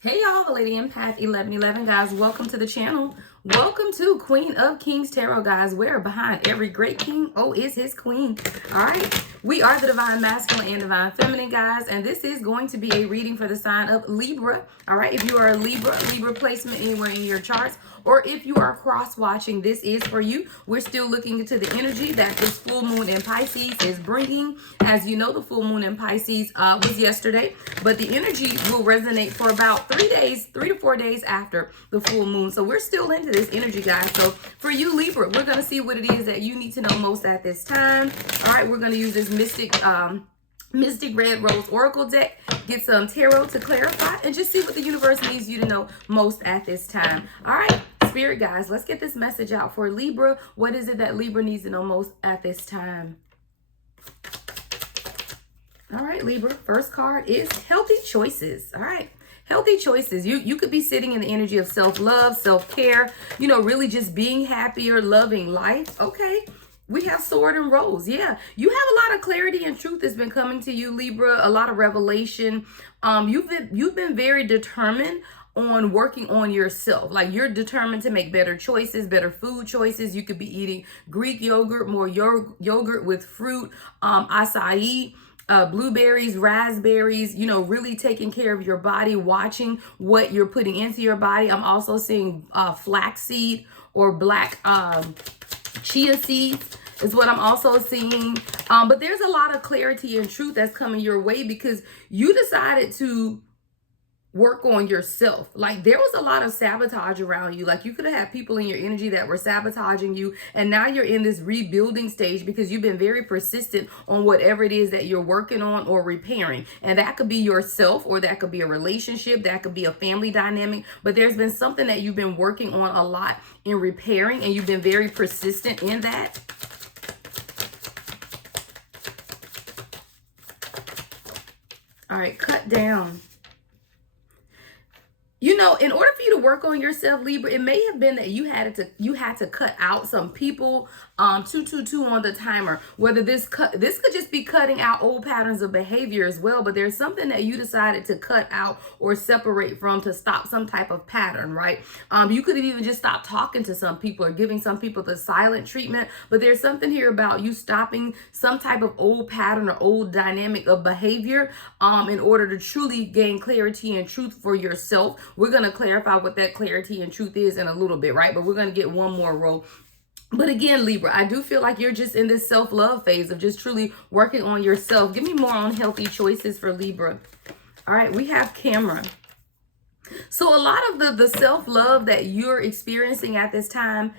Hey y'all, the Lady Empath 1111 guys. Welcome to the channel. Welcome to Queen of Kings Tarot, guys, where behind every great king, is his queen. All right, we are the Divine Masculine and Divine Feminine, guys, and this is going to be a reading for the sign of Libra. All right, if you are a Libra placement anywhere in your charts, or if you are cross-watching, this is for you. We're still looking into the energy that this full moon in Pisces is bringing. As you know, the full moon in Pisces was yesterday, but the energy will resonate for about 3 days, 3 to 4 days after the full moon. So we're still into this energy, guys. So for you, Libra, we're going to see what it is that you need to know most at this time. All right, we're going to use this Mystic Red Rose Oracle deck, get some tarot to clarify, and just see what the universe needs you to know most at this time. All right, Spirit guys, let's get this message out for Libra. What is it that Libra needs to know most at this time? All right, Libra, first card is healthy choices. All right. Healthy choices. You could be sitting in the energy of self-love, self-care, really just being happier, loving life. Okay. We have Sword and Rose. Yeah. You have a lot of clarity and truth that's been coming to you, Libra, a lot of revelation. You've been very determined on working on yourself. Like, you're determined to make better choices, better food choices. You could be eating Greek yogurt, more yogurt with fruit, acai, blueberries, raspberries, really taking care of your body, watching what you're putting into your body. I'm also seeing flaxseed or black chia seeds is what I'm also seeing. But there's a lot of clarity and truth that's coming your way because you decided to work on yourself. Like, there was a lot of sabotage around you. Like, you could have had people in your energy that were sabotaging you, and now you're in this rebuilding stage because you've been very persistent on whatever it is that you're working on or repairing. And that could be yourself, or that could be a relationship, that could be a family dynamic, but there's been something that you've been working on a lot in repairing, and you've been very persistent in that. All right, cut down. In order for you to work on yourself, Libra, it may have been that you had to cut out some people. 222 on the timer. Whether this could just be cutting out old patterns of behavior as well, but there's something that you decided to cut out or separate from to stop some type of pattern, right? You could have even just stopped talking to some people or giving some people the silent treatment, but there's something here about you stopping some type of old pattern or old dynamic of behavior in order to truly gain clarity and truth for yourself. We're going to clarify what that clarity and truth is in a little bit, right? But we're going to get one more row. But again, Libra, I do feel like you're just in this self-love phase of just truly working on yourself. Give me more on healthy choices for Libra. All right, we have Camera. So a lot of the self-love that you're experiencing at this time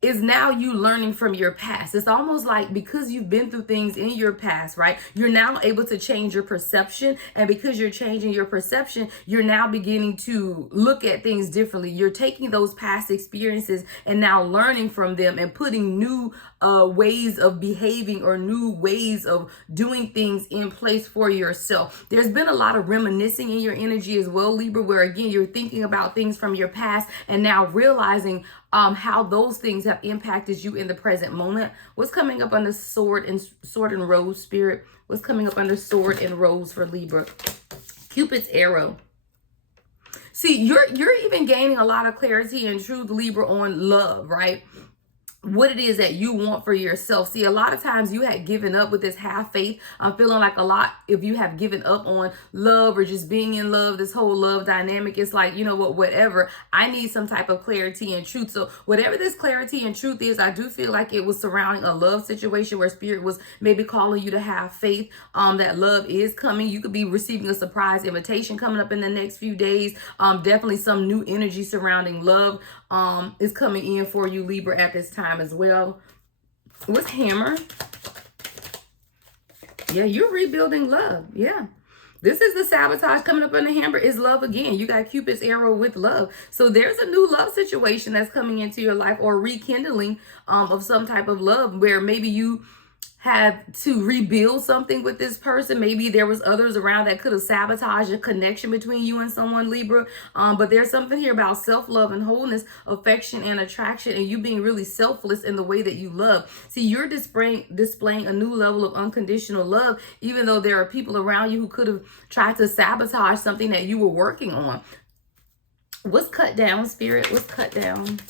is now you learning from your past. It's almost like because you've been through things in your past, right? You're now able to change your perception. And because you're changing your perception, you're now beginning to look at things differently. You're taking those past experiences and now learning from them and putting new ways of behaving or new ways of doing things in place for yourself. There's been a lot of reminiscing in your energy as well, Libra, where again, you're thinking about things from your past and now realizing how those things have impacted you in the present moment. What's coming up under Sword and Rose, Spirit? What's coming up under Sword and Rose for Libra? Cupid's arrow. See, you're even gaining a lot of clarity and truth, Libra, on love, right? What it is that you want for yourself. See, a lot of times you had given up with this half faith. I'm feeling like a lot, if you have given up on love or just being in love, this whole love dynamic, it's like, you know what, whatever. I need some type of clarity and truth. So whatever this clarity and truth is, I do feel like it was surrounding a love situation where Spirit was maybe calling you to have faith that love is coming. You could be receiving a surprise invitation coming up in the next few days. Definitely some new energy surrounding love is coming in for you, Libra, at this time as well. What's Hammer? Yeah, you're rebuilding love. Yeah. This is the sabotage coming up on the Hammer is love again. You got Cupid's arrow with love. So there's a new love situation that's coming into your life or rekindling of some type of love where maybe you have to rebuild something with this person. Maybe there was others around that could have sabotaged a connection between you and someone, Libra. But there's something here about self-love and wholeness, affection and attraction, and you being really selfless in the way that you love. See, you're displaying a new level of unconditional love, even though there are people around you who could have tried to sabotage something that you were working on. What's cut down, Spirit? What's cut down?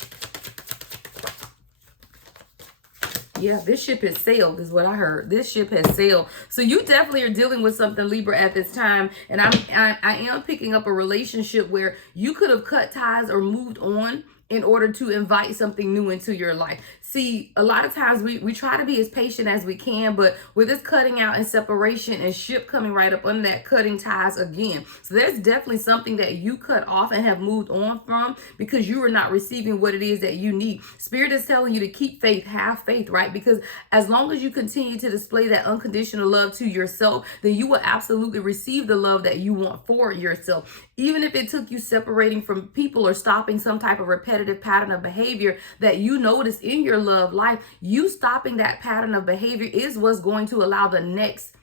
Yeah, this ship has sailed is what I heard. This ship has sailed. So you definitely are dealing with something, Libra, at this time. And I am picking up a relationship where you could have cut ties or moved on in order to invite something new into your life. See, a lot of times we try to be as patient as we can, but with this cutting out and separation and ship coming right up under that, cutting ties again. So there's definitely something that you cut off and have moved on from because you are not receiving what it is that you need. Spirit is telling you to keep faith, have faith, right? Because as long as you continue to display that unconditional love to yourself, then you will absolutely receive the love that you want for yourself. Even if it took you separating from people or stopping some type of repetitive pattern of behavior that you notice in your love life, you stopping that pattern of behavior is what's going to allow the next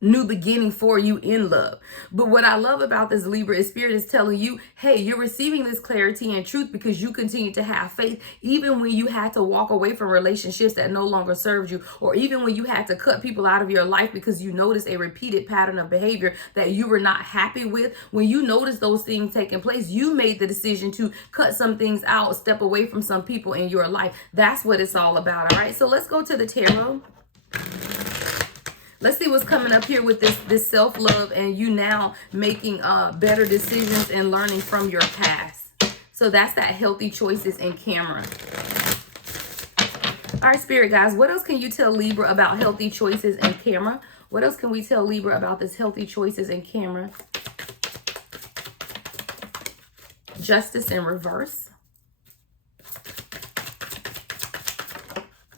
new beginning for you in love. But what I love about this, Libra, is Spirit is telling you, hey, you're receiving this clarity and truth because you continue to have faith, even when you had to walk away from relationships that no longer served you, or even when you had to cut people out of your life because you noticed a repeated pattern of behavior that you were not happy with. When you noticed those things taking place, you made the decision to cut some things out, step away from some people in your life. That's what it's all about. All right, so let's go to the tarot. Let's see what's coming up here with this self-love and you now making better decisions and learning from your past. So that's that healthy choices in camera. All right, Spirit guys, what else can you tell Libra about healthy choices in camera? What else can we tell Libra about this healthy choices in camera? Justice in reverse.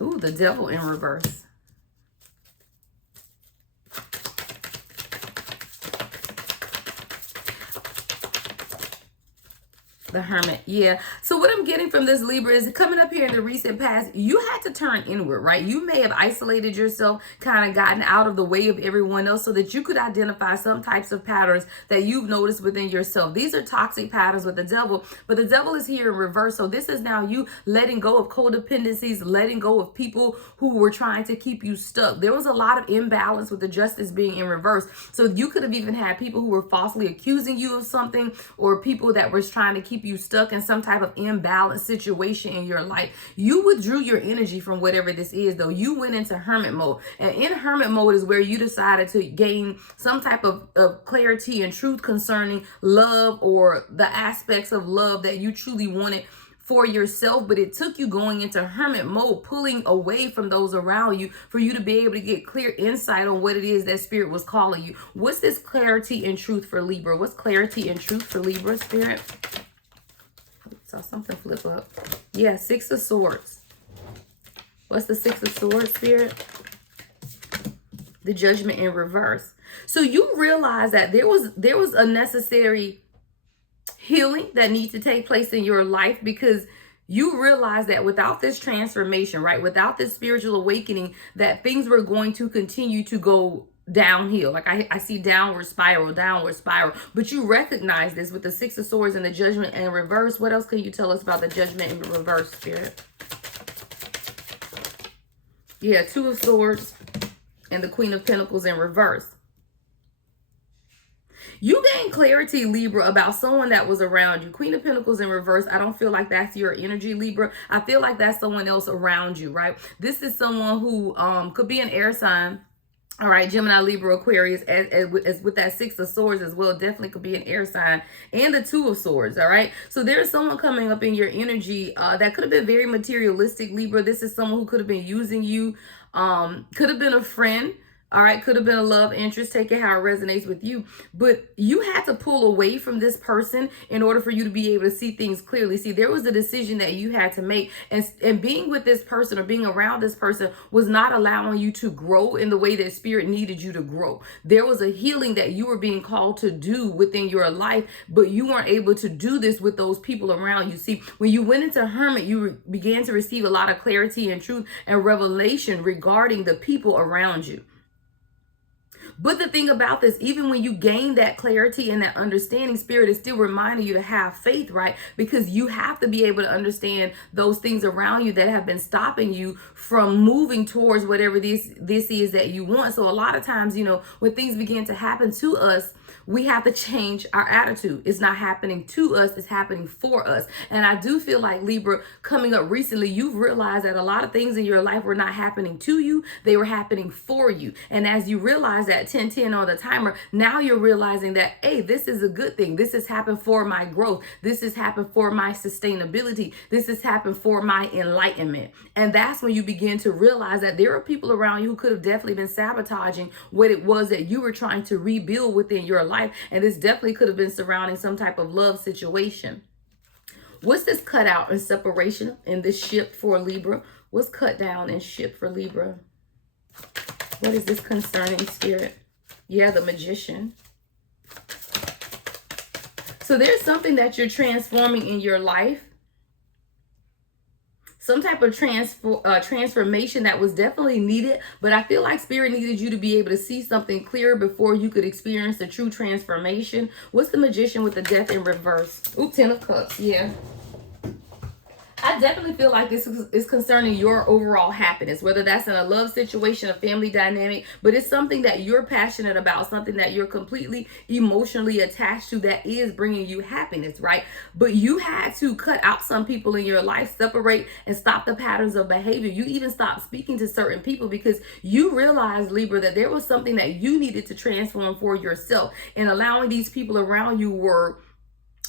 Ooh, the Devil in reverse. The Hermit. Yeah. So what I'm getting from this, Libra, is coming up here in the recent past, you had to turn inward, right? You may have isolated yourself, kind of gotten out of the way of everyone else so that you could identify some types of patterns that you've noticed within yourself. These are toxic patterns with the Devil, but the Devil is here in reverse. So this is now you letting go of codependencies, letting go of people who were trying to keep you stuck. There was a lot of imbalance with the Justice being in reverse. So you could have even had people who were falsely accusing you of something, or people that were trying to keep you stuck in some type of imbalanced situation in your life. You withdrew your energy from whatever this is, though. You went into hermit mode. And in hermit mode is where you decided to gain some type of clarity and truth concerning love, or the aspects of love that you truly wanted for yourself. But it took you going into hermit mode, pulling away from those around you for you to be able to get clear insight on what it is that Spirit was calling you. What's this clarity and truth for Libra? What's clarity and truth for Libra, Spirit? Saw something flip up. Yeah, Six of Swords. What's the Six of Swords, Spirit? The Judgment in reverse. So you realize that there was a necessary healing that needs to take place in your life, because you realize that without this transformation, right, without this spiritual awakening, that things were going to continue to go downhill. Like I see downward spiral. But you recognize this with the Six of Swords and the Judgment in reverse. What else can you tell us about the Judgment in reverse, Spirit? Yeah, Two of Swords and the Queen of Pentacles in reverse. You gain clarity, Libra, about someone that was around you. Queen of Pentacles in reverse. I don't feel like that's your energy, Libra. I feel like that's someone else around you, right? This is someone who could be an air sign. All right, Gemini, Libra, Aquarius, as with that Six of Swords as well, definitely could be an air sign, and the Two of Swords, all right? So there's someone coming up in your energy that could have been very materialistic, Libra. This is someone who could have been using you, could have been a friend, All right, could have been a love interest. Take it how it resonates with you. But you had to pull away from this person in order for you to be able to see things clearly. See, there was a decision that you had to make. And being with this person or being around this person was not allowing you to grow in the way that spirit needed you to grow. There was a healing that you were being called to do within your life, but you weren't able to do this with those people around you. See, when you went into hermit, you began to receive a lot of clarity and truth and revelation regarding the people around you. But the thing about this, even when you gain that clarity and that understanding, spirit is still reminding you to have faith, right? Because you have to be able to understand those things around you that have been stopping you from moving towards whatever this is that you want. So a lot of times, when things begin to happen to us, we have to change our attitude. It's not happening to us, it's happening for us. And I do feel like, Libra, coming up recently, you've realized that a lot of things in your life were not happening to you, they were happening for you. And as you realize that 10-10 on the timer, now you're realizing that, hey, this is a good thing. This has happened for my growth. This has happened for my sustainability. This has happened for my enlightenment. And that's when you begin to realize that there are people around you who could have definitely been sabotaging what it was that you were trying to rebuild within your life. And this definitely could have been surrounding some type of love situation. What's this cut out and separation in this ship for Libra? What's cut down and ship for Libra? What is this concerning, spirit? Yeah, the Magician. So there's something that you're transforming in your life. Some type of transformation that was definitely needed, but I feel like spirit needed you to be able to see something clearer before you could experience the true transformation. What's the Magician with the Death in reverse? Ooh, 10 of Cups, yeah. I definitely feel like this is concerning your overall happiness, whether that's in a love situation, a family dynamic, but it's something that you're passionate about, something that you're completely emotionally attached to that is bringing you happiness, right? But you had to cut out some people in your life, separate and stop the patterns of behavior. You even stopped speaking to certain people because you realized, Libra, that there was something that you needed to transform for yourself, and allowing these people around you were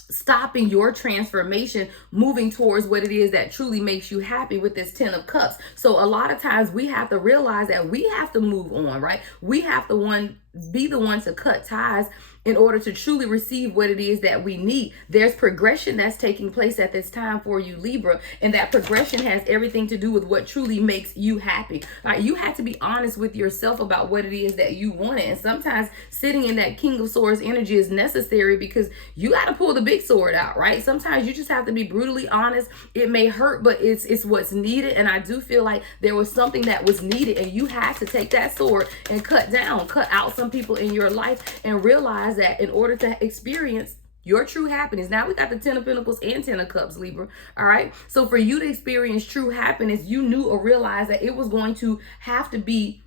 stopping your transformation, moving towards what it is that truly makes you happy with this 10 of Cups. So a lot of times we have to realize that we have to move on, right? We have to be the one to cut ties in order to truly receive what it is that we need. There's progression that's taking place at this time for you, Libra, and that progression has everything to do with what truly makes you happy. All right, you have to be honest with yourself about what it is that you wanted, and sometimes sitting in that King of Swords energy is necessary because you got to pull the big sword out, right? Sometimes you just have to be brutally honest. It may hurt, but it's what's needed, and I do feel like there was something that was needed, and you had to take that sword and cut out some people in your life and realize that in order to experience your true happiness. Now we got the 10 of Pentacles and 10 of Cups, Libra. All right. So for you to experience true happiness, you knew or realized that it was going to have to be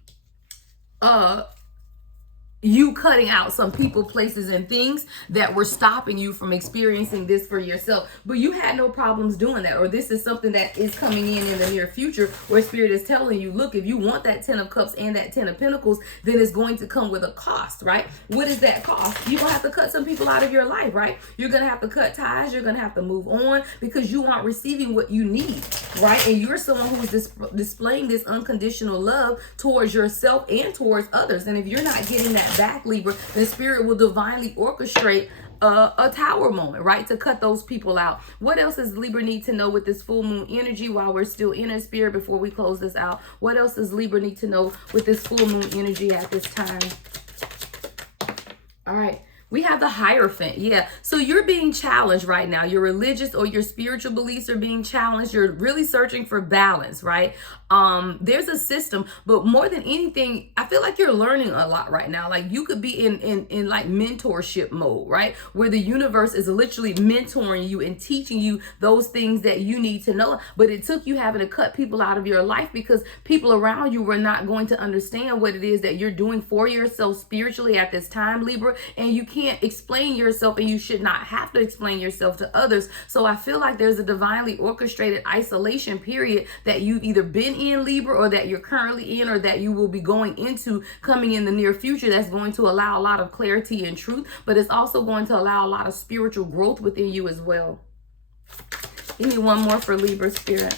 you cutting out some people, places, and things that were stopping you from experiencing this for yourself. But you had no problems doing that, or this is something that is coming in the near future where spirit is telling you, look, if you want that 10 of Cups and that 10 of Pentacles, then it's going to come with a cost, right? What is that cost? You're gonna have to cut some people out of your life, right? You're gonna have to cut ties. You're gonna have to move on because you aren't receiving what you need, right? And you're someone who's displaying this unconditional love towards yourself and towards others. And if you're not getting that back, Libra, then spirit will divinely orchestrate a tower moment, right, to cut those people out. What else does Libra need to know with this full moon energy while we're still in a spirit before we close this out? What else does Libra need to know with this full moon energy at this time? All right. We have the Hierophant. Yeah. So you're being challenged right now. Your religious or your spiritual beliefs are being challenged. You're really searching for balance, right? There's a system, but more than anything, I feel like you're learning a lot right now. Like you could be in like mentorship mode, right? Where the universe is literally mentoring you and teaching you those things that you need to know. But it took you having to cut people out of your life because people around you were not going to understand what it is that you're doing for yourself spiritually at this time, Libra. And you can't explain yourself, and you should not have to explain yourself to others. So I feel like there's a divinely orchestrated isolation period that you've either been in, Libra, or that you're currently in, or that you will be going into coming in the near future, that's going to allow a lot of clarity and truth, but it's also going to allow a lot of spiritual growth within you as well. Give me one more for Libra, spirit.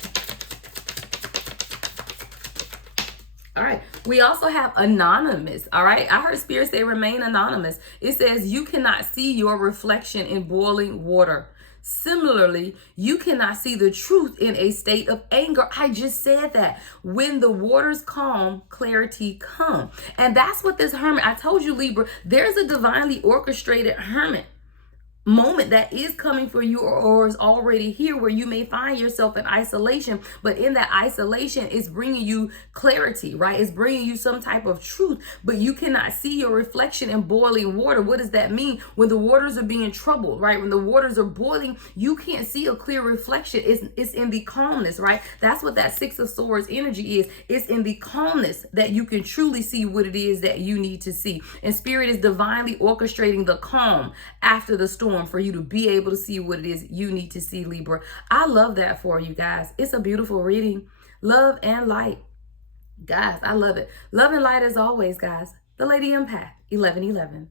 All right. We also have anonymous. All right. I heard Spirit say remain anonymous. It says you cannot see your reflection in boiling water. Similarly, you cannot see the truth in a state of anger. I just said that. When the waters calm, clarity come. And that's what this hermit, I told you, Libra, there's a divinely orchestrated hermit moment that is coming for you, or is already here, where you may find yourself in isolation, but in that isolation it's bringing you clarity, right? It's bringing you some type of truth, but you cannot see your reflection in boiling water. What does that mean? When the waters are being troubled, right? When the waters are boiling, you can't see a clear reflection. It's in the calmness, right? That's what that Six of Swords energy is. It's in the calmness that you can truly see what it is that you need to see. And Spirit is divinely orchestrating the calm after the storm for you to be able to see what it is you need to see, Libra. I love that for you guys. It's a beautiful reading. Love and light. Guys, I love it. Love and light as always, guys. The Lady Empath, 1111.